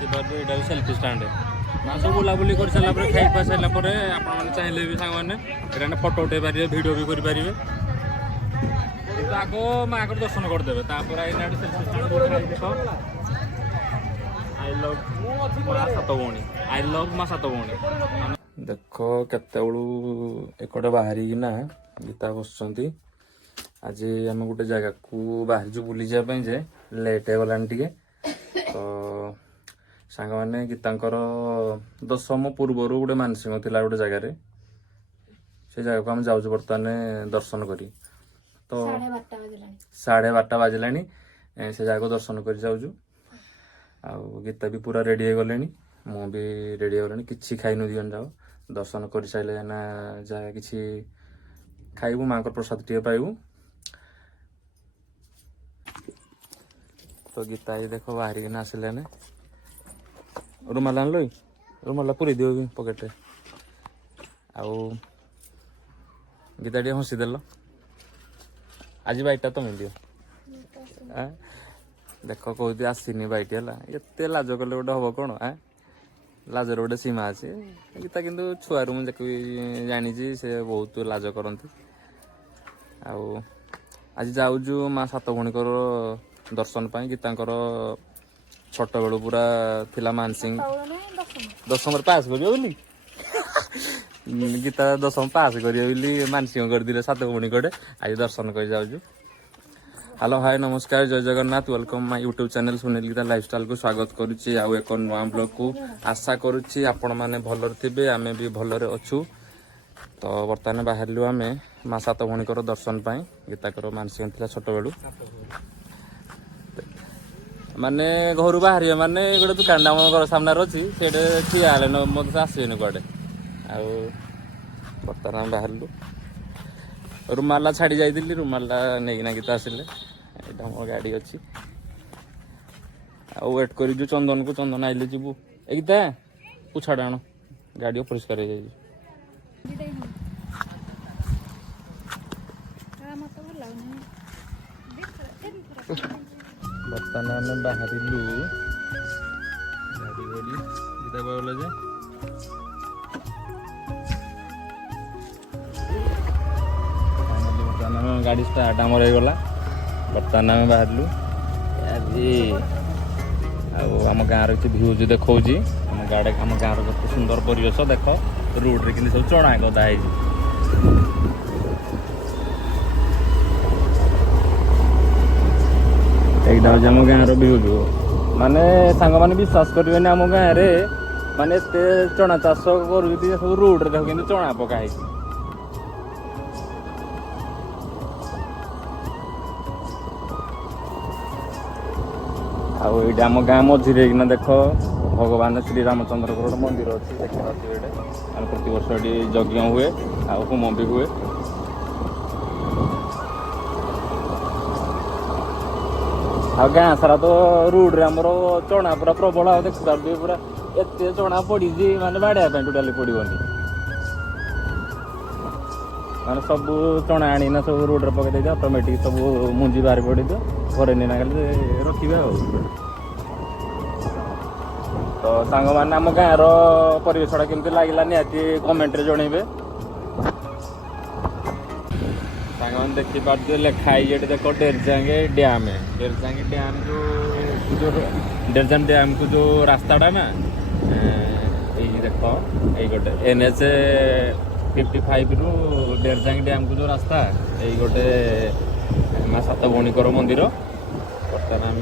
देखिए यहाँ selfie stand माँ सब बुलाबुली कर सारापर खाई खुआ सारापर आपने चाहिए भी सांग मैंने फोटो उठे पारे भिड भी करेंगे कि आग माँ को दर्शन करदे सेल्फी स्टाण्ड देख आई लव माँ सात भौणी आई लव माँ सात भौणी देख केतु एकटे बाहरी ना गीता बस आज आम गोटे जगह को बाहर बुली जावाई जे लेट हो गलानी टे तो सांग मैंने गीतांकर दशम पूर्व गोटे मानसिंह थिला गोटे जगार से जगह को आम जाऊँ बर्तमान दर्शन करी तो 12:30 बाजिला से जगह को दर्शन कर जाऊँ आ गीता भी पूरा रेडी हो गले मु भी रेडी हो गले कि खाई नु दिजन जाओ दर्शन कर सारे ना जहाँ कि खाइबू माँ को प्रसाद टे पाइबू तो गीता ये देख बाहर कि आसिले रुमाल आन लो रुमाल पूरी दिव पकेट आउ गीता टे हसीदेल आज बैटा तुम दियो देख कहती आसनी बैट है लाज कले गोटे हम कौन लाजर गोटे सीमा अच्छे गीता किंतु छुआरू मुझे जानी से बहुत लाज करती आज जाऊँ माँ सात भौणीकर दर्शन पाई गीतांकर छोट बेलू पूरा थिला मानसिंह दशम पास कर गीता दशम पास कर मानसिंह कर सात भौणी कटे आज दर्शन कर जाऊँ हेलो हाय नमस्कार जय Jagannath welcome my YouTube channel Sunil Geeta lifestyle को स्वागत करुच्ची आउ एक नुआ ब्लॉग को आशा करुच्ची आपण मैंने भलर थे आमे भी भलरे अच्छू तो बर्तमान बाहर आम माँ सात भौणीकर दर्शन पाई गीताकर मानसिंह थिला छोट बेलू माने घर बाहर माने गोटे दुकान आम घर सामने अच्छी से ठिया मत आसबेनि कड़े आउ बर्तमान बाहर रुमाला छाड़ी जाइली रुमाला नहीं गीता आसिले यहाँ मोर गाड़ी अच्छी आ वेट कर चंदन को चंदन आइले जीवु ए गीता पुछाड़ आण गाड़ी परिष्कार हो बर्तमान आम बाहर गाड़ी गाड़ी गीता कहला जे गाड़ी स्टार्ट आमर हो गला बर्तमान आम बाहर आम गाँव किसी भ्यूज देखा आम गाँव केते सुंदर परिवेश देख रोड रे कि सब चना गदा यहाँ आम गाँव भ्यूज माने सांग मैंने विश्वास करें आम गाँव माने चना चाष कर सब रोड रे देख कि चना पकाई आम गाँ मझे कि देख भगवान श्री रामचंद्र गोटे मंदिर अच्छी देखिए प्रति वर्ष ये यज्ञ हुए होम भी हुए गाँ सारा तो रोड रे आमर चना पूरा प्रबल देख पारे पूरा एत चना पड़ी माने बाड़िया टोटाली पड़ोनी माने सब चना आनी सब रोड रे पकड़ दे ऑटोमेटिक सब मुंजी बाहर पड़ी दियो घरे नहीं रखा तो सांग मैंने आम गाँव परिवेशटा केमती लगला निहाती कमेंट रे जनइबे सांग मैंने देखिए लिखाई ये देख डेरजांगे डैम डेरजांगे डैम जो डेरजांग डैम को जो रास्ताटा ना यही देख ये गोटे NH 55 रु डेरजांग डैम को जो रास्ता यही गोटे माँ सात भौणीकर मंदिर बर्तमान आम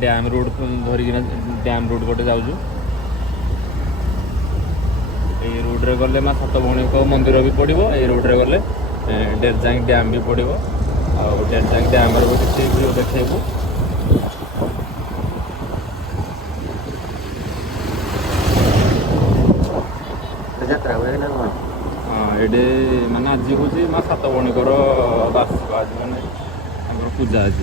डैम रोड धरिकी डैम रोड गोटे जाऊँ ये रोड रे गले माँ सात भौणी मंदिर भी पड़ो ये रोड रे गले डेरजांग डैम भी पड़ो आ डेरजांग डैम किसी व्यू देखू हाँ ये माने आज हूँ माँ सात भौणीकर वार्षिक आज माने पूजा आज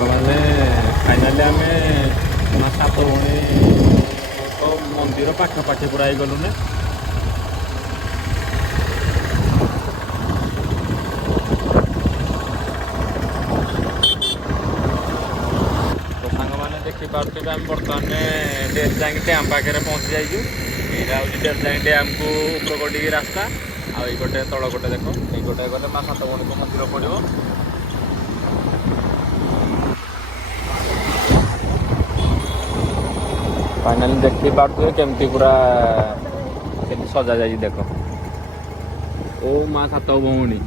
मैंने फाइनाली आम माँ सात भौणी मंदिर पाखापाखि पूरा गलुने ଏବେ ଆମେ ବର୍ତ୍ତମାନ ଡେରଜାଙ୍ଗ ଡ୍ୟାମ୍ ପାଖରେ ପହଞ୍ଚି ଯାଇଛୁ। ଏଇଟା ହେଉଛି ଡେରଜାଙ୍ଗ ଡ୍ୟାମ୍କୁ ଉପର ଗୋଟିକି ରାସ୍ତା, ଆଉ ଏଇ ଗୋଟେ ତଳ ଗୋଟେ ଦେଖ, ଏଇ ଗୋଟେ ଗଲେ ମା ସାତଭଉଣୀଙ୍କ ମନ୍ଦିର ପଡ଼ିବ। ଫାଇନାଲି ଦେଖି ପାରୁଥିବେ କେମିତି ପୁରା କେମିତି ସଜା ଯାଇଛି ଦେଖ। ଓ ମା ସାତଭଉଣୀ।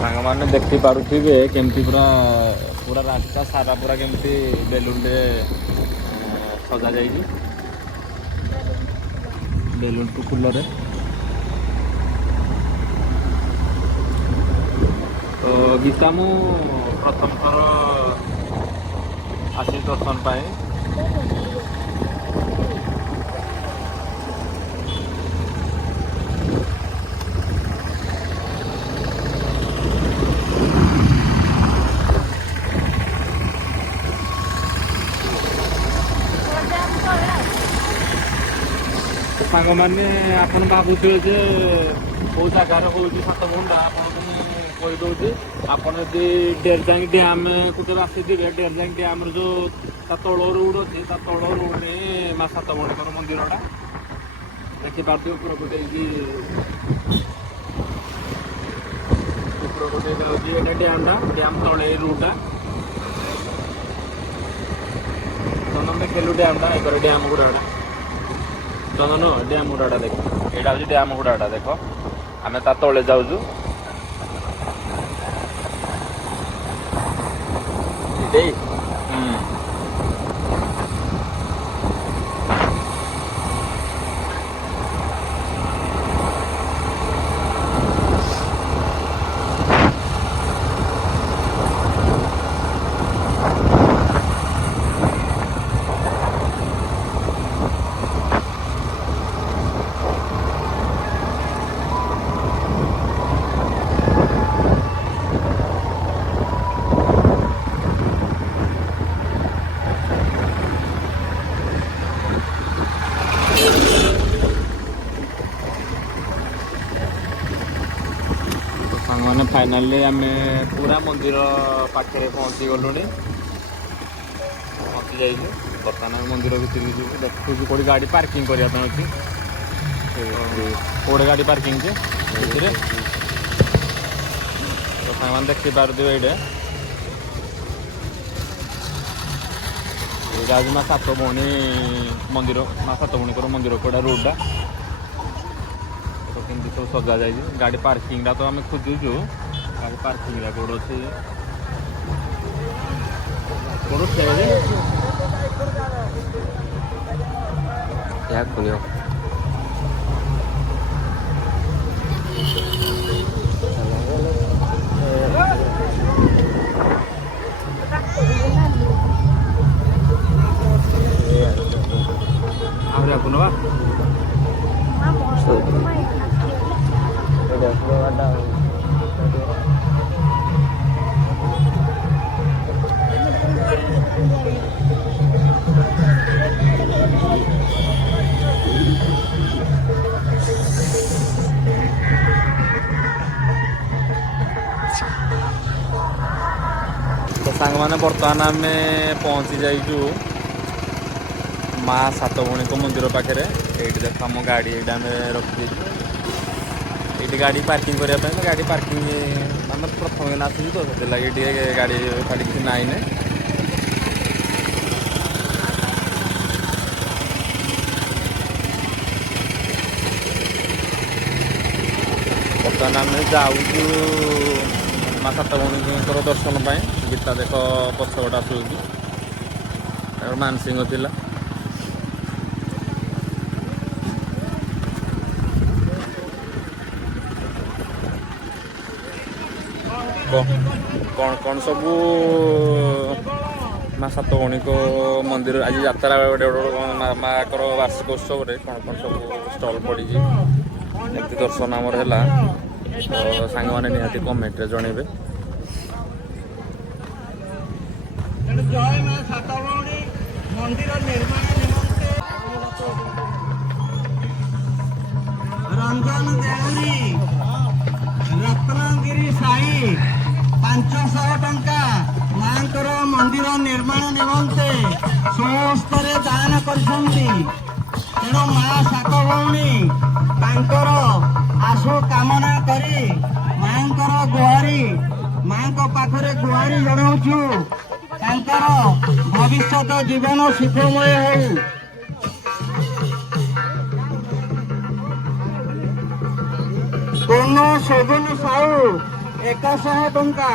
ସାଙ୍ଗମାନେ ଦେଖି ପାରୁଥିବେ କେମିତି ପୁରା ପୁରା ରାସ୍ତା ସାରା ପୁରା କେମିତି ବେଲୁନରେ ସଜା ଯାଇଛି, ବେଲୁନକୁ ଫୁଲରେ। ତ ଗୀତା ମୁଁ ପ୍ରଥମ ଥର ଆସି ଦର୍ଶନ ପାଇଁ। ସାଙ୍ଗମାନେ ଆପଣ ଭାବୁଥିବେ ଯେ କେଉଁ ଜାଗାରେ ହେଉଛି ସାତଭଉଣୀଟା, ଆପଣଙ୍କୁ ମୁଁ କହିଦେଉଛି। ଆପଣ ଯଦି ଡେରଜାଙ୍ଗ ଡ୍ୟାମ୍କୁ କେବେ ଆସିଥିବେ, ଡେରଜାଙ୍ଗ ଡ୍ୟାମ୍ର ଯେଉଁ ତା ତଳ ରୋଡ଼ ଅଛି, ତା ତଳ ରୋଡ଼ରେ ମା ସାତଭଉଣୀଙ୍କର ମନ୍ଦିରଟା ଦେଖିପାରୁଥିବେ। ଉପରକୁ ଦେଇକି ଯାଉଛି ଏଇଟା ଡ୍ୟାମ୍ଟା, ଡ୍ୟାମ୍ ତଳେ ଏଇ ରୋଡ଼ଟା ଚନ୍ଦନ ଦେଖିଲୁ ଡ୍ୟାମ୍ଟା, ଏକରେ ଡ୍ୟାମ୍ ଗୁଡ଼ାଟା ଚନ୍ଦନ ଡ୍ୟାମ୍ ଗୁଡ଼ାଟା ଦେଖ, ଏଇଟା ହେଉଛି ଡ୍ୟାମ୍ ଗୁଡ଼ାଟା ଦେଖ। ଆମେ ତା ତଳେ ଯାଉଛୁ। ସାଙ୍ଗମାନେ ଫାଇନାଲି ଆମେ ପୁରା ମନ୍ଦିର ପାଖରେ ପହଞ୍ଚି ଗଲୁଣି, ପହଞ୍ଚି ଯାଇଛୁ। ବର୍ତ୍ତମାନ ଆମେ ମନ୍ଦିର ଭିତରକୁ ଯିବୁ। ଦେଖୁଛୁ କେଉଁଠି ଗାଡ଼ି ପାର୍କିଂ କରିବା ପାଇଁ ଅଛି, କେଉଁଠି ଗାଡ଼ି ପାର୍କିଂ ଯେ ଭିତରେ। ତ ସାଙ୍ଗମାନେ ଦେଖିପାରୁଥିବେ ଏଇଟା, ଏଇଟା ହେଉଛି ମା ସାତଭଉଣୀ ମନ୍ଦିର, ମା ସାତଭଉଣୀଙ୍କର ମନ୍ଦିର କୋଉଟା ରୋଡ଼ଟା। ତ କେମିତି ସବୁ ସଜା ଯାଇଛି। ଗାଡ଼ି ପାର୍କିଂଟା ତ ଆମେ ଖୋଜୁଛୁ, ଗାଡ଼ି ପାର୍କିଂଟା କେଉଁଠି ଅଛି, କେଉଁଠି ଖେଳି ଖୋଲିବ। ଆହୁରି ଆଗକୁ ନେବା ତ ସାଙ୍ଗମାନେ ବର୍ତ୍ତମାନ ଆମେ ପହଞ୍ଚି ଯାଇଛୁ ମା ସାତଭଉଣୀଙ୍କ ମନ୍ଦିର ପାଖରେ। ଏଇଠି ଦେଖ ଆମ ଗାଡ଼ି ଏଇଟା ଆମେ ରଖିଦେଇଛୁ, ଏଇଠି ଗାଡ଼ି ପାର୍କିଂ କରିବା ପାଇଁ। ଗାଡ଼ି ପାର୍କିଂ ଆମେ ପ୍ରଥମେ ଆସିଛୁ ତ, ସେଥିଲାଗି ଟିକେ ଗାଡ଼ି ଫାଡ଼ି କିଛି ନାହିଁ ନେ। ବର୍ତ୍ତମାନ ଆମେ ଯାଉଛୁ ମା ସାତଭଉଣୀଙ୍କର ଦର୍ଶନ ପାଇଁ। ଗୀତା ଦେଖ ପଛପଟେ ଆସୁଛି, ତାଙ୍କର ମାନସିଂହ ଥିଲା। କ'ଣ ସବୁ ମା ସାତଭଉଣୀଙ୍କ ମନ୍ଦିର ଆଜି ଯାତ୍ରା ଗୋଟେ ମାଆଙ୍କର ବାର୍ଷିକ ଉତ୍ସବରେ କ'ଣ ସବୁ ଷ୍ଟଲ୍ ପଡ଼ିଛି, ଏମିତି ଦର୍ଶନ ଆମର ହେଲା। ତ ସାଙ୍ଗମାନେ ନିହାତି କମେଣ୍ଟରେ ଜଣେଇବେ। ଜୟ ମା ସାତଭଉଣୀ ମନ୍ଦିର ନିର୍ମାଣ ନିମନ୍ତେ ରଞ୍ଜନ ଦେହୁରୀ ରତ୍ନଗିରି ସାହି 500 ଟଙ୍କା ମାଙ୍କର ମନ୍ଦିର ନିର୍ମାଣ ନିମନ୍ତେ ସମସ୍ତରେ ଦାନ କରିଛନ୍ତି। ତେଣୁ ମା ସାତ ଭଉଣୀ ତାଙ୍କର ଆଶୁ କାମନା କରି ମାଙ୍କର ଗୁହାରି ମାଙ୍କ ପାଖରେ ଗୁହାରି ଜଣାଉଛୁ ତାଙ୍କର ଭବିଷ୍ୟତ ଜୀବନ ସୁଖମୟ ହେଉ। ପୂର୍ଣ୍ଣ ସଗୁନ ସାହୁ 100 ଟଙ୍କା।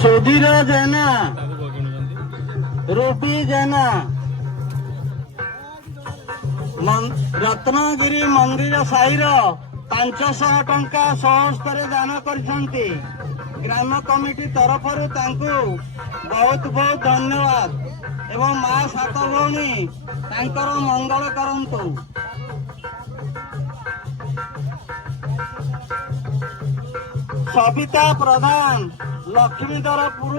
ସୁଧୀର ଜେନା ରୁବି ଜେନା ରତ୍ନଗିରି ମନ୍ଦିର ସାହିର 500 ଟଙ୍କା ସମସ୍ତରେ ଦାନ କରିଛନ୍ତି। ଗ୍ରାମ କମିଟି ତରଫରୁ ତାଙ୍କୁ ବହୁତ ବହୁତ ଧନ୍ୟବାଦ ଏବଂ ମା ସାତ ଭଉଣୀ ତାଙ୍କର ମଙ୍ଗଳ କରନ୍ତୁ। ସବିତା ପ୍ରଧାନ ଲକ୍ଷ୍ମୀଧରପୁର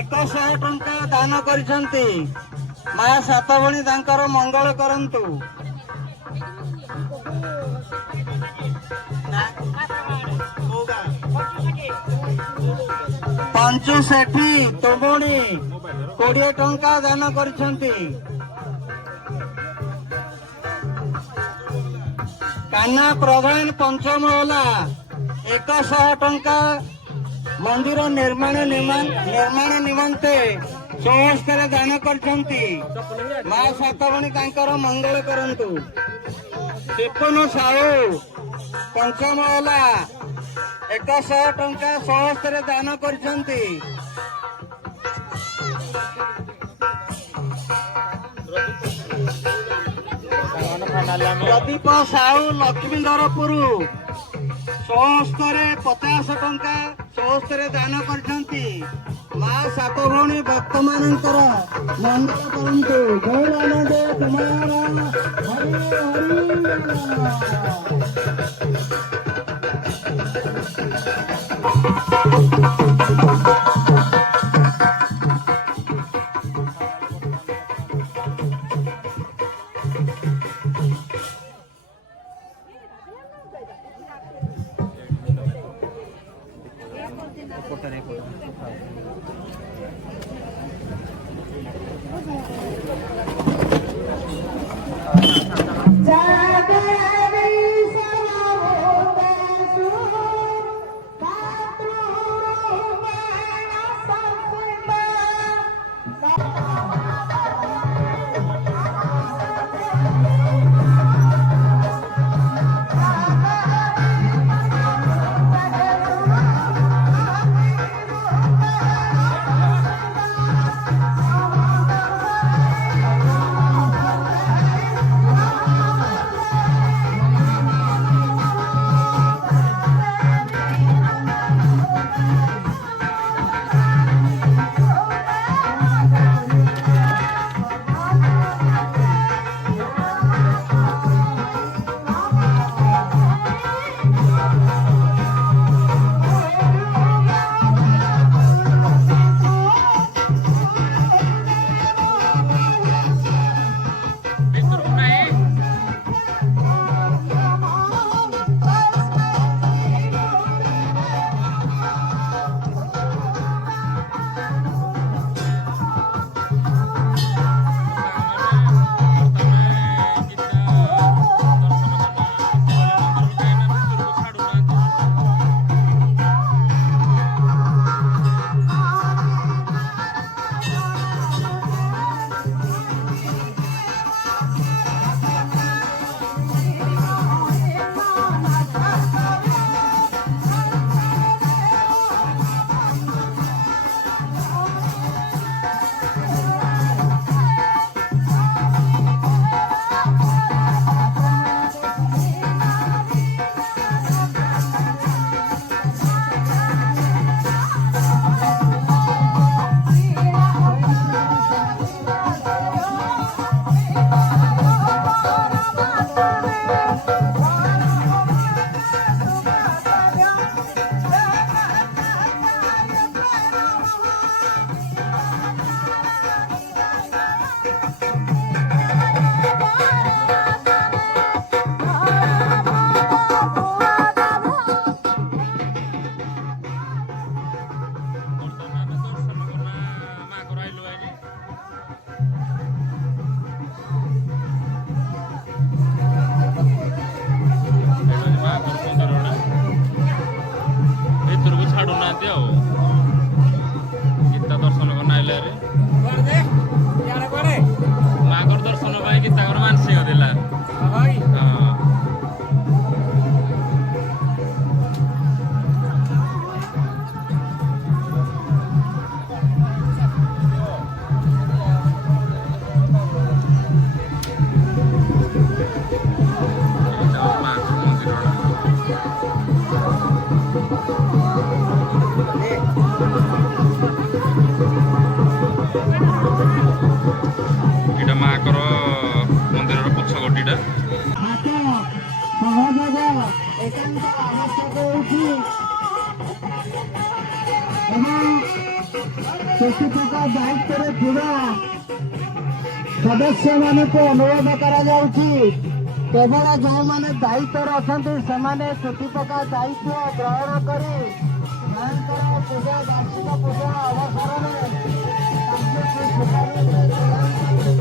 100 ଟଙ୍କା ଦାନ କରିଛନ୍ତି। ମା ସାତ ଭଉଣୀ ତାଙ୍କର ମଙ୍ଗଳ କରନ୍ତୁ। ପଞ୍ଚୁ ସେଠୀ ତୁମୁଣି 20 ଟଙ୍କା ଦାନ କରିଛନ୍ତି। କାହ୍ନା ପ୍ରଧାନ ପଞ୍ଚମହଲା 100 ଟଙ୍କା ମନ୍ଦିର ନିର୍ମାଣ ନିମନ୍ତେ ସମସ୍ତରେ ଦାନ କରିଛନ୍ତି। ମା ସାତ ଭଉଣୀ ତାଙ୍କର ମଙ୍ଗଳ କରନ୍ତୁ। ସିପୁନ ସାହୁ ପଞ୍ଚମହଲା 100 ଟଙ୍କା ସମସ୍ତରେ ଦାନ କରିଛନ୍ତି। ପ୍ରଦୀପ ସାହୁ ଲକ୍ଷ୍ମୀଧରପୁର ସମସ୍ତରେ 50 ଟଙ୍କା ସମସ୍ତରେ ଦାନ କରିଛନ୍ତି। ମା ସାତ ଭଉଣୀ ଭକ୍ତମାନଙ୍କର ମଙ୍ଗଳ କରନ୍ତୁ। ଗୌରାନନ୍ଦ କୁମାର ହରି ଏକାନ୍ତ ଆବଶ୍ୟକ ହେଉଛି ଏବଂ କେତେକ ଦାୟିତ୍ୱରେ ଥିବା ସଦସ୍ୟମାନଙ୍କୁ ଅନୁରୋଧ କରାଯାଉଛି କେବଳ ଯେଉଁମାନେ ଦାୟିତ୍ୱରେ ଅଛନ୍ତି ସେମାନେ କେତେକ ଦାୟିତ୍ୱ ଗ୍ରହଣ କରି ମାଙ୍କର ପୂଜା ବାର୍ଷିକ ପୂଜା ଅବସରରେ କାର୍ଯ୍ୟକୁ ସୁଚାରୁରୂପେ ତୁଲାନ୍ତୁ।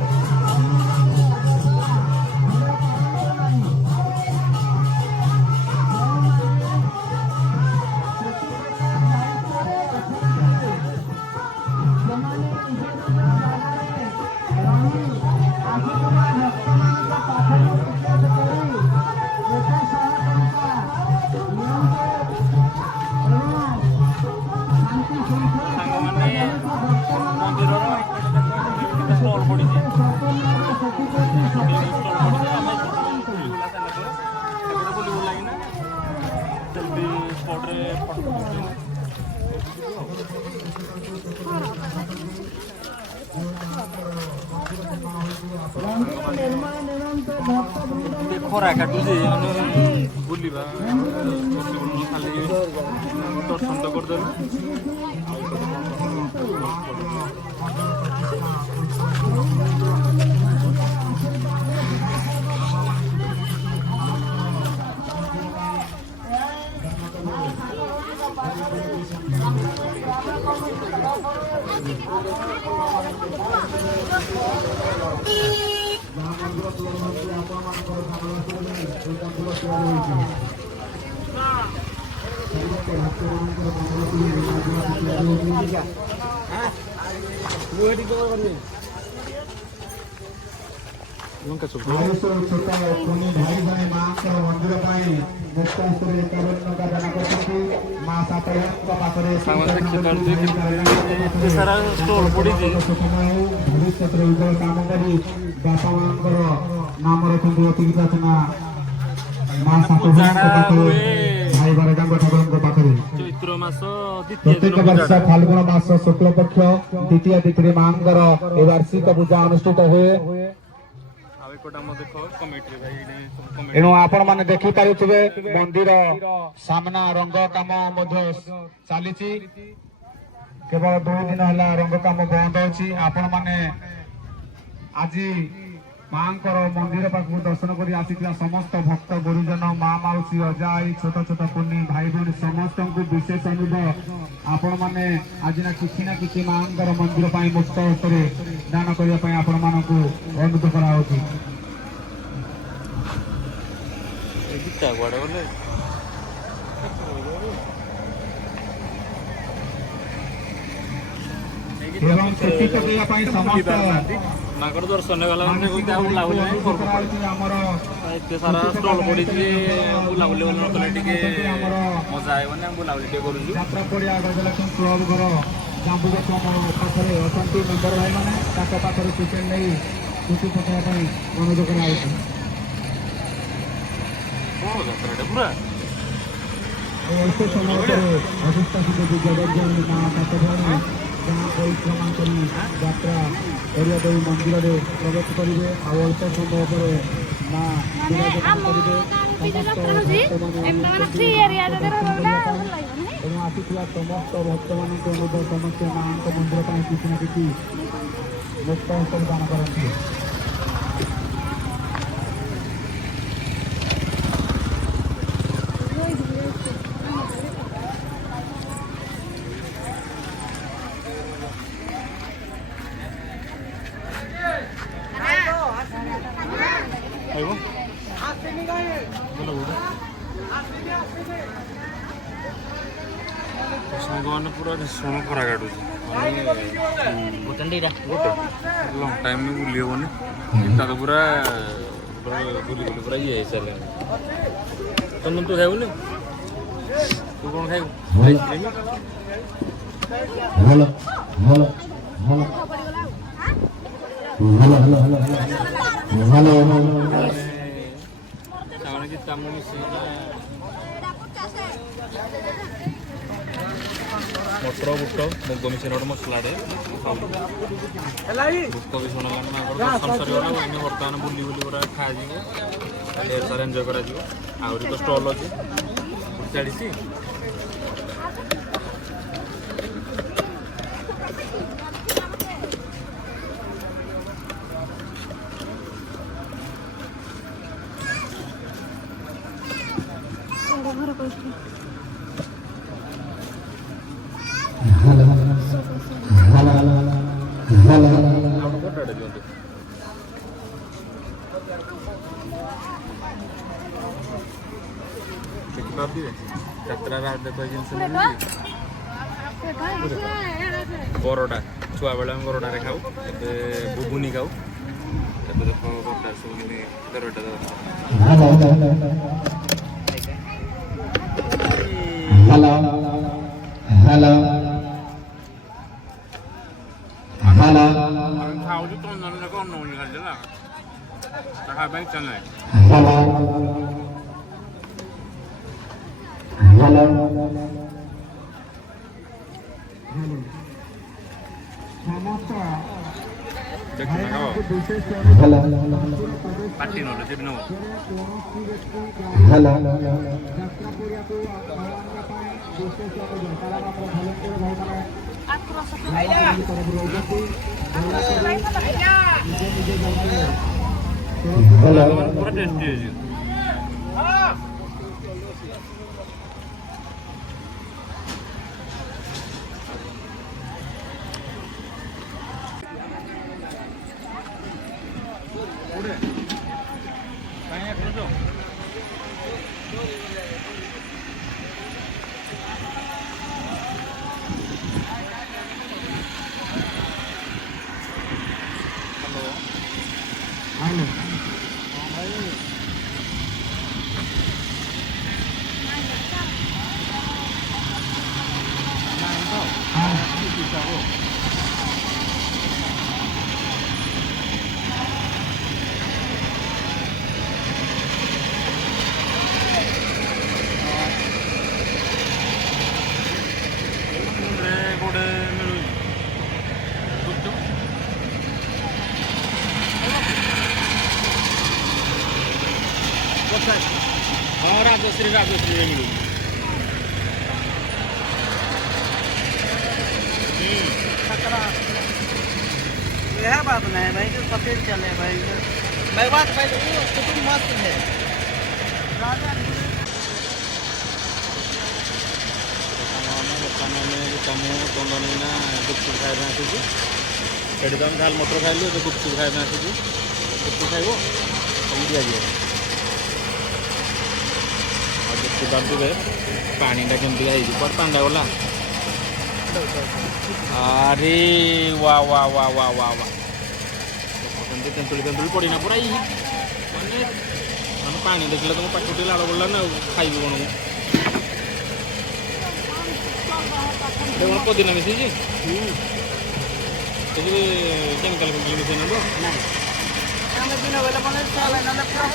ଖରା କାଟୁଛି ବୁଲିବା ଖାଲି ଦର୍ଶନ ତ କରିଦେବେ। ଛୋଟ କୁନି ଭାଇ ଭାଇ ମାଙ୍କ ମନ୍ଦିର ପାଇଁ ମୁକ୍ତ ସ୍ତରରେ କାରୁଣ୍ୟକା ଦାନ କରିଛନ୍ତି। ମା ସାପଙ୍କ ପାଖରେ ଭବିଷ୍ୟତରେ ଉଜ୍ଜଳ କାମ କରି ବାପା ମାଙ୍କର ନାମ ରଖନ୍ତୁ। ଅତି ପ୍ରାର୍ଥନା ମା ସାପଙ୍କ ପାଖରେ ଭାଇ ବାରକାଙ୍କ ଠାକୁରଙ୍କ ପାଖରେ ପ୍ରତ୍ୟେକ ବର୍ଷ ଫାଲ୍ଗୁଣ ମାସ ଶୁକ୍ଳ ପକ୍ଷ ଦ୍ୱିତୀୟ ତିଥିରେ ମାଙ୍କର ଏ ବାର୍ଷିକ ପୂଜା ଅନୁଷ୍ଠିତ ହୁଏ। ଏଣୁ ଆପଣ ମାନେ ଦେଖିପାରୁଥିବେ ମନ୍ଦିର ସାମ୍ନା ରଙ୍ଗ କାମ ମଧ୍ୟ ଚାଲିଛି। କେବଳ 2 ଦିନ ହେଲା ରଙ୍ଗ କାମ ବନ୍ଦ ଅଛି। ଆପଣ ମାନେ ଆଜି ମାଙ୍କର ମନ୍ଦିର ପାଖକୁ ଦର୍ଶନ କରି ଆସିଥିବା ସମସ୍ତ ଭକ୍ତ ଗୁରୁଜନ ମା ମାଉସୀ ଅଜା ଆଈ ଛୋଟ ଛୋଟ କୁନି ଭାଇ ଭଉଣୀ ସମସ୍ତଙ୍କୁ ବିଶେଷ ଅନୁରୋଧ ଆପଣ ମାନେ ଆଜି ନା କିଛି ମାଙ୍କର ମନ୍ଦିର ପାଇଁ ମୁକ୍ତ ହସ୍ତରେ ଦାନ କରିବା ପାଇଁ ଆପଣ ମାନଙ୍କୁ ଅନୁରୋଧ କରାଯାଉଛି। ଏବଂ ସେଠି କରିବା ପାଇଁ ସମସ୍ତ ମାଙ୍କର ଦର୍ଶନ ଗଲା ଆମର ଏତେ ସାରା ଷ୍ଟଲ୍ ପଡ଼ିଛି। ବୁଲାବୁଲି କଲେ ଟିକେ ମଜା ଆଇବନି। ଆମେ ବୁଲାବୁଲି ଟିକେ କରୁଛୁ। ଯାତ୍ରା ପଡ଼ିଆ ଗଜଲକ୍ଷ୍ମୀ କ୍ଲବ ଘର ଜାମ୍ବୁଗଛ ପାଖରେ ଅଛନ୍ତି ମେମ୍ବର ଭାଇମାନେ ତାଙ୍କ ପାଖରେ ଟିକେଟ ନେଇ ଛୁଟି ପକାଇବା ପାଇଁ ଅନୁରୋଧ କରାଯାଉଛି। ପୁରା ଅଳ୍ପ ସମୟ ପରେ ଅଧିଷ୍ଠାସିତ ଜଗଜ୍ଜନନୀ ମା ସାତଭଉଣୀ ଗାଁ ପରିକ୍ରମା କରି ଯାତ୍ରା କରିବା ଦେଇ ମନ୍ଦିରରେ ପ୍ରବେଶ କରିବେ। ଆଉ ଅଳ୍ପ ସମୟ ପରେ ମା ବିରାଜମାନ କରିବେ। ତେଣୁ ଆସିଥିବା ସମସ୍ତ ଭକ୍ତମାନଙ୍କୁ ଅନୁରୋଧ ସମସ୍ତେ ମାଙ୍କ ମନ୍ଦିର ପାଇଁ କିଛି ନା କିଛି ମୁକ୍ତ ହସ୍ତରେ ଦାନ କରନ୍ତି। ସାଙ୍ଗମାନେ ପୁରା ଭୀଷଣ ଖରା କାଟୁଛି। ଲଙ୍ଗ ଟାଇମ୍ ବୁଲି ହେବନି। ଇଟା ତ ପୁରା ବୁଲି ପୁରା ଇଏ ହେଇସାରିଲାଣି। ତୁ ଖାଇବୁନି? ତୁ କ'ଣ ଖାଇବୁ? ଆଇସ୍କ୍ରିମ୍? ସାଙ୍ଗମାନେ କି ତାମୁ ମିଶିକି ମଟର ବୁଟ ମୁଗ ମିଶେଇ ଗୋଟେ ମସଲାଟେ ବୁଟ ବି ଶୁଣିଲାଣି ମାଙ୍କର ଦର୍ଶନ ସରିଗଲା। ବର୍ତ୍ତମାନ ବୁଲି ପୁରା ଖାଇଯିବ। ढेर सारा एंजॉय करा आहरी तो स्टल अच्छी 40 ଯାତ୍ରା ଦେଖ ଜିନିଷ ବରଟା ଛୁଆ ବେଳେ ଆମେ ବରଟାରେ ଖାଉ ଏବେ ବୁବୁନି ଖାଉ ଏବେ ଦେଖ ବରଟା ସବୁ ଦରଟା ଖାଉଛୁ ତ ଅନ୍ୟ ଯାକ ଅନଉନି ଖାଲି ହେଲା ଖାଇବା ପାଇଁ ଇଚ୍ଛା ନାହିଁ ପାଟି ନହେଲେ ଯିବି ନବ ପୁରା ଟେଷ୍ଟି ହେଇଛି हाँ राजश्री मिलू यह बात नहीं भाई जो सफेद चले भाई मैं बात पहले कुछ मस्त है चंदना गुपचुप खाଇବା ଆସୁଛି ସେଠି ତ ଆମେ ଖାଲି ମଟର ଖାଇଲୁ ଏବେ ଗୁପଚୁପ ଖାଇବା ଆସୁଛି ଗୁପଚୁପ ଖାଇବ ତମକୁ ଦିଆଯିବ ଆଉ ଗୁପଚୁପ ବାନ୍ଧିବେ ପାଣିଟା କେମିତିକା ହେଇଛି କୁଆଡ଼େ ପାଣିଟା ଗଲା ଆରେ वा वा वा वा वा वा ସେମିତି ତେନ୍ତୁଳି ତେନ୍ତୁଳି ପଡ଼ିନା ପୁରା ମାନେ ମାନେ ପାଣି ଦେଖିଲେ ତମ ପାଖକୁ ଟିକେ ଲାଳ ପଡ଼ିଲା ନା ଆଉ ଖାଇବି କ'ଣ କଣ ପଦିନା ମିଶେଇଛି ସେଥିରେ କେମିକାଲ ଫେମିକାଲ ମିଶେଇ ନେବ नहीं हमें दिन वेला बने चले ना पूरा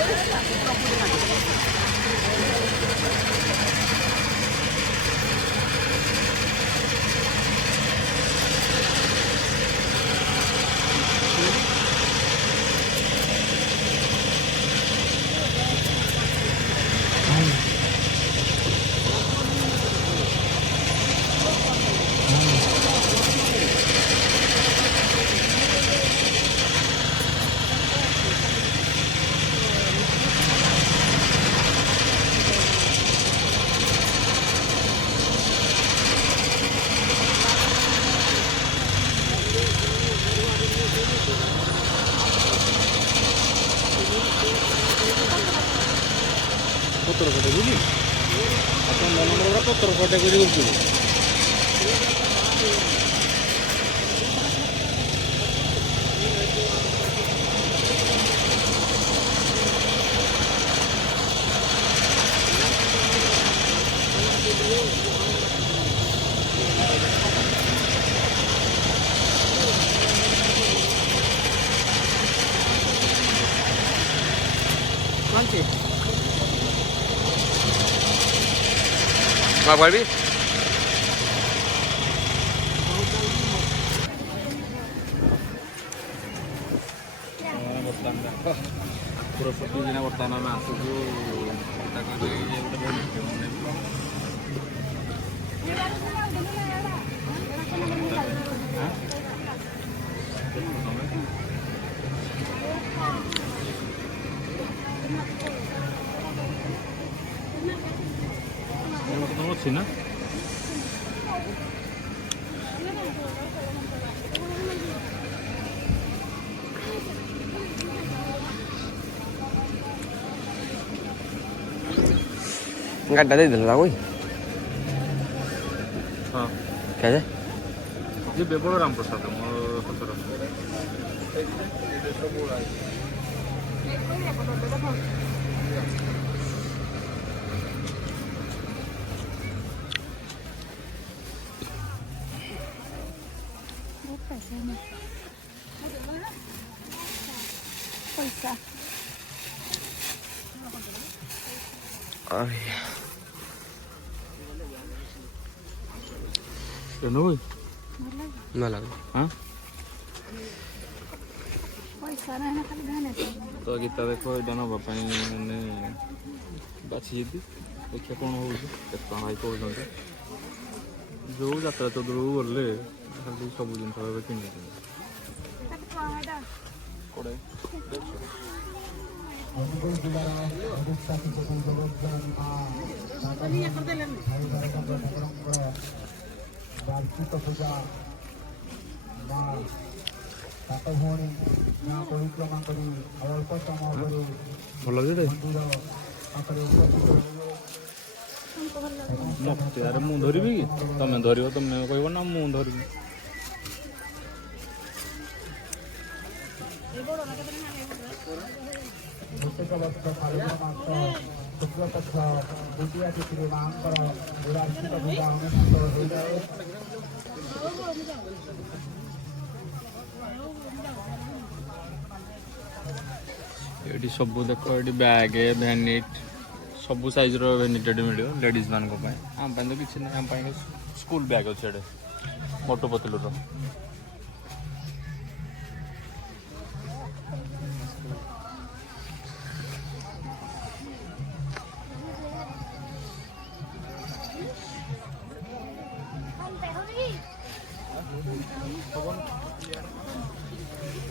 ପତ୍ର ଫଟେ ବୁଝି ଆପଣ ମନଙ୍କର ପୁରା ପତ୍ର ଫଟେ କରି କରୁଛନ୍ତି कौन सी माँ भी पूरा ଦେଖିକିନା ବର୍ତ୍ତମାନ ଆମେ ଆସୁଛୁ ତାକୁ ଗୋଟେ ଅଛି ନା गाड्डा दे दिला कोई हाँ क्या है ये बेबड़ राम प्रसाद मोर सतर पैसा ना लगा हाँ पैसा नहीं खाली धान तो गीता देखो यहाँ नापी मैंने बाछी देखिए कौन हो भाई कहते जो यात्रा चौधर गले खाली सब जिन किणी कोड़े ଅନୁଗୁଳ ଜିଲ୍ଲାର ଓଡ଼ିଶା କିଛି ଠାକୁରଙ୍କର ବାର୍ଷିକ ପୂଜା ମା ସାତ ଭଉଣୀ ମା ପରିକ୍ରମା କରି ଅଳ୍ପ ସମୟ ପରେ ଭଲ ଲାଗେ ମନ୍ଦିର ପାଖରେ ଉପସ୍ଥିତ ରହିବେ। ମତେ ଆରେ ମୁଁ ଧରିବି କି ତମେ ଧରିବ ତମେ କହିବ ନା ମୁଁ ଧରିବି ପ୍ରତ୍ୟେକ ବର୍ଷ ଫାଲଗୁନ ମାସ ଶୁକ୍ଳପକ୍ଷ ଦ୍ୱିତୀୟା ତିଥିରେ ମାଙ୍କର ବାର୍ଷିକ ପୂଜା ଅନୁଷ୍ଠିତ ହୋଇଥାଏ। ଏଠି ସବୁ ଦେଖ ଏଠି ବ୍ୟାଗ୍ ଭ୍ୟାନିଟ୍ ସବୁ ସାଇଜ୍ର ଭ୍ୟାନିଟ୍ ଏଠି ମିଳିବ ଲେଡ଼ିଜ୍ ମାନଙ୍କ ପାଇଁ ଆମ ପାଇଁ ତ କିଛି ନାହିଁ ଆମ ପାଇଁ ସ୍କୁଲ ବ୍ୟାଗ୍ ଅଛି ଏଠି Motu ପତଲୁର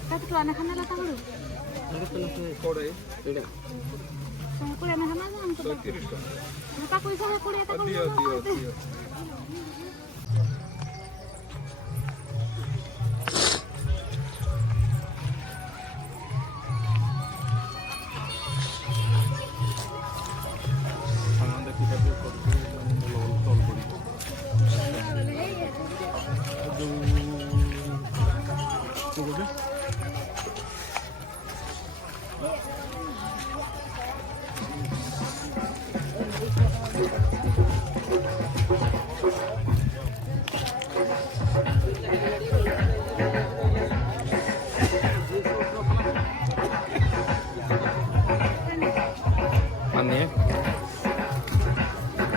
Tapi kalau anak-anak lah tahu. Saya kuliah anak-anak kan tuh. Kenapa aku bisa kuliah tak kuliah? Mana ya?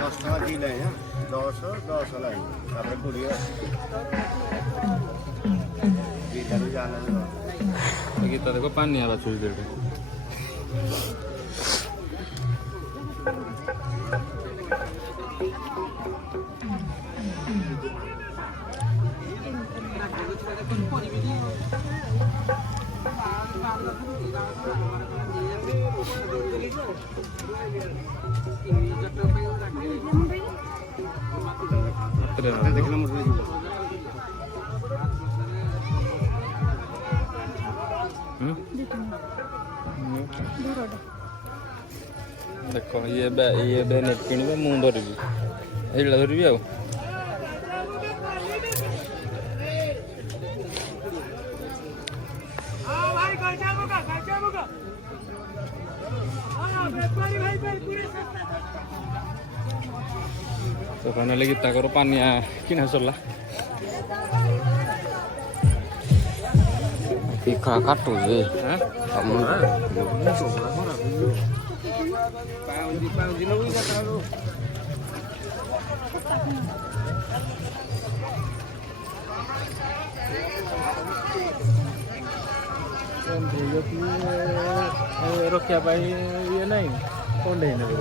10 টাকা দিলে হ্যাঁ 10 হলাই তারপরে 20 দিদারু জানেন না Kita देखो पानी आ रहा है देर में দেখলাম উঠে দিব देखो ये बेनेट किणवे मु धरबी एटा धरबी आ तो फाइनाली गीता कर पानिया किना सरला इखा काटू जे हां ରଖିବା ପାଇଁ ଇଏ ନାହିଁ କ'ଣ ନେଇନେବେ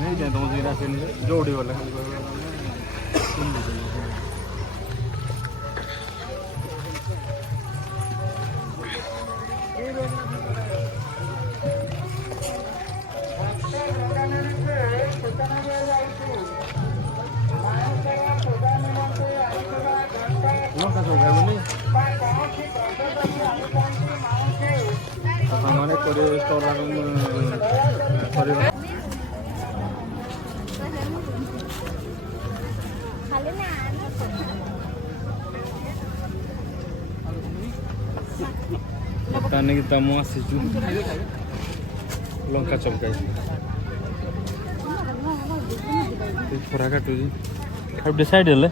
ନେଇଯାଏ ତୁମ ସେଇଟା ଆସିନି ଯୋଉଠି ଗଲେ ଖାଲି ଲଙ୍କା ସବୁ ଖାଇବନି ସାଙ୍ଗମାନେ କରିବେ ଷ୍ଟୋର୍ କରିବେ ତାନେ ଗୀତା ମୁଁ ଆସିଛୁ ଲଙ୍କା ଚମକାଇ ଖରା କାଟୁଛି ଆଉ ଡିସାଇଡ୍ ହେଲେ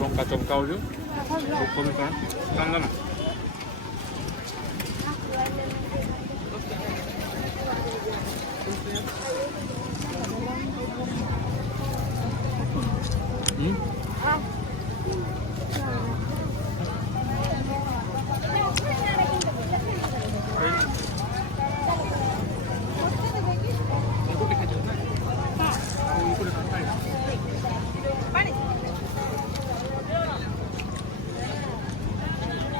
ଲଙ୍କା ଚମକାଉଛୁ ଭୋକ ବି କ'ଣ କାନ୍ଦ ନା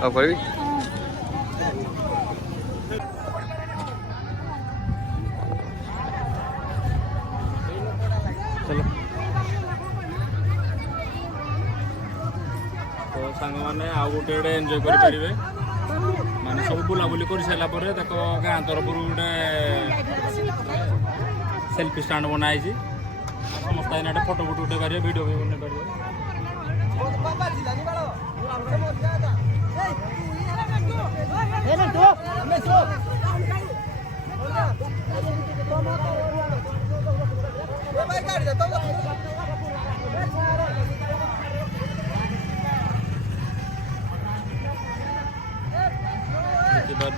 ଆଉ କହିବି ଚାଲ ତ ସାଙ୍ଗମାନେ ଆଉ ଗୋଟେ ଏନ୍ଜୟ କରିପାରିବେ ମାନେ ସବୁ ବୁଲାବୁଲି କରିସାରିଲା ପରେ ତାଙ୍କ ଗାଁ ତରଫରୁ ଗୋଟେ ସେଲ୍ଫି ଷ୍ଟାଣ୍ଡ ବନା ହେଇଛି ସମସ୍ତେ ଏଇନା ଫଟୋ ଉଠେଇ ପାରିବେ ଭିଡ଼ିଓ ବି ବନେଇ ପାରିବେ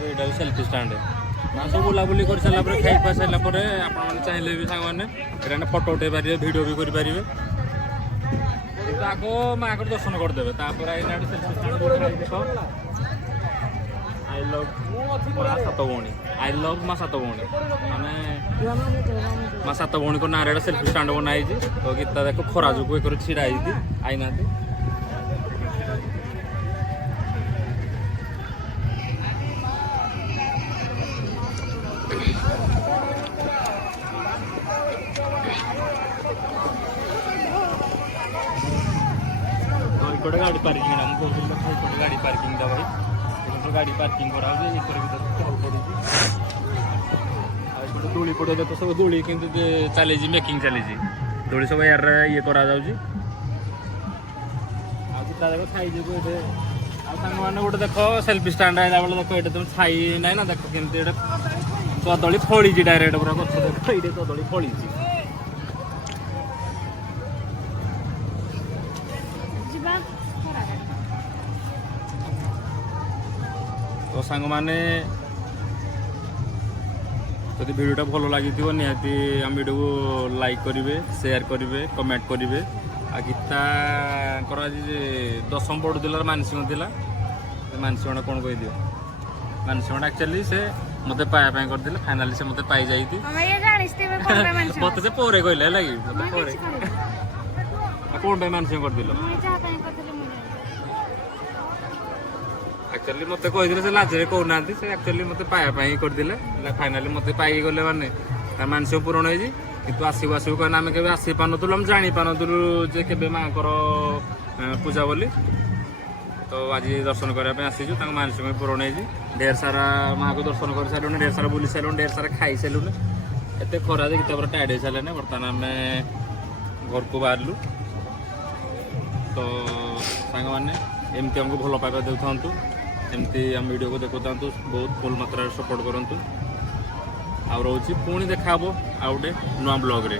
ଏଇଟା ସେଲ୍ଫି ଷ୍ଟାଣ୍ଡ ନା ସବୁ ବୁଲାବୁଲି କରିସାରିଲା ପରେ ଖାଇ ଖୁଆ ସାରିଲା ପରେ ଆପଣମାନେ ଚାହିଁଲେ ବି ସାଙ୍ଗମାନେ ଏଇଟା ଫଟୋ ଉଠେଇ ପାରିବେ ଭିଡ଼ିଓ ବି କରିପାରିବେ କିନ୍ତୁ ଆଗ ମାଆଙ୍କର ଦର୍ଶନ କରିଦେବେ ତାପରେ ଏଇନା ସେଲ୍ଫି ଷ୍ଟାଣ୍ଡ ଦେଖ ଆଇ ଲଭ୍ ମା ସାତ ଭଉଣୀ ଆଇ ଲଭ୍ ମା ସାତ ଭଉଣୀ ମାନେ ମା ସାତ ଭଉଣୀଙ୍କ ନାଁରେ ଏଇଟା ସେଲ୍ଫି ଷ୍ଟାଣ୍ଡ ବନା ହେଇଛି ତ ଗୀତା ଦେଖ ଖରା ଯୋଗୁଁ ଏକ ଛିଡ଼ା ହେଇଛି ଆଇନାହାନ୍ତି गाड़ी पार्किंग गाड़ी पार्किंग भाई गाड़ी पार्किंग करा दोली पड़े तो सब दोली कि चली मेकिंग चली दोली सब यार ये करा देख छाई जो मैंने गोटे देख सेल्फी स्टाण्ड आइला बेले देख ये तुम छाई ना ना देख केमती कदली फड़ी डायरेक्ट पूरा गच देख ये कदली फड़ी तो सांग मैंने जदि भिडियोटा भल लगी निहाती आम भिडियो को लाइक करेंगे शेयर करेंगे कमेंट करेंगे आ गीता आज दशम पढ़ुला मानसिक था मानसिकटा कौन कह दियो मानसिकटा एक्चुअली से मत पाया करते फाइनाली से मत पाई जाती मत से पर कहले है कौन मानसिक करदिल एक्चुअली मत कही से लाजरे कहना से एक्चुअली मत पाया करदे फाइनाली मत पाई गले माने मानसिक पूरण होती कितु आसू आसू कहना आम के आसी पानुलु आम जानी पानुलु जे के माँ पूजा बोली तो आज दर्शन करने आसीचु मानसिक पूरण होती ढेर सारा माँ को दर्शन कर सारे ढेर सारा बुली सारे ढेर सारा खाई सारे एत खरा दे गीता पूरा टायर्ड हो सारे बर्तमान आम घर को बाहरलु तो सांग मैंने एमती आमको भल पाइबा दे था एमती आम वीडियो को देखु था बहुत फुल मात्रा सपोर्ट करूँ आ रोचे पुणी देखा आउ गोटे नुआ ब्लॉग रे।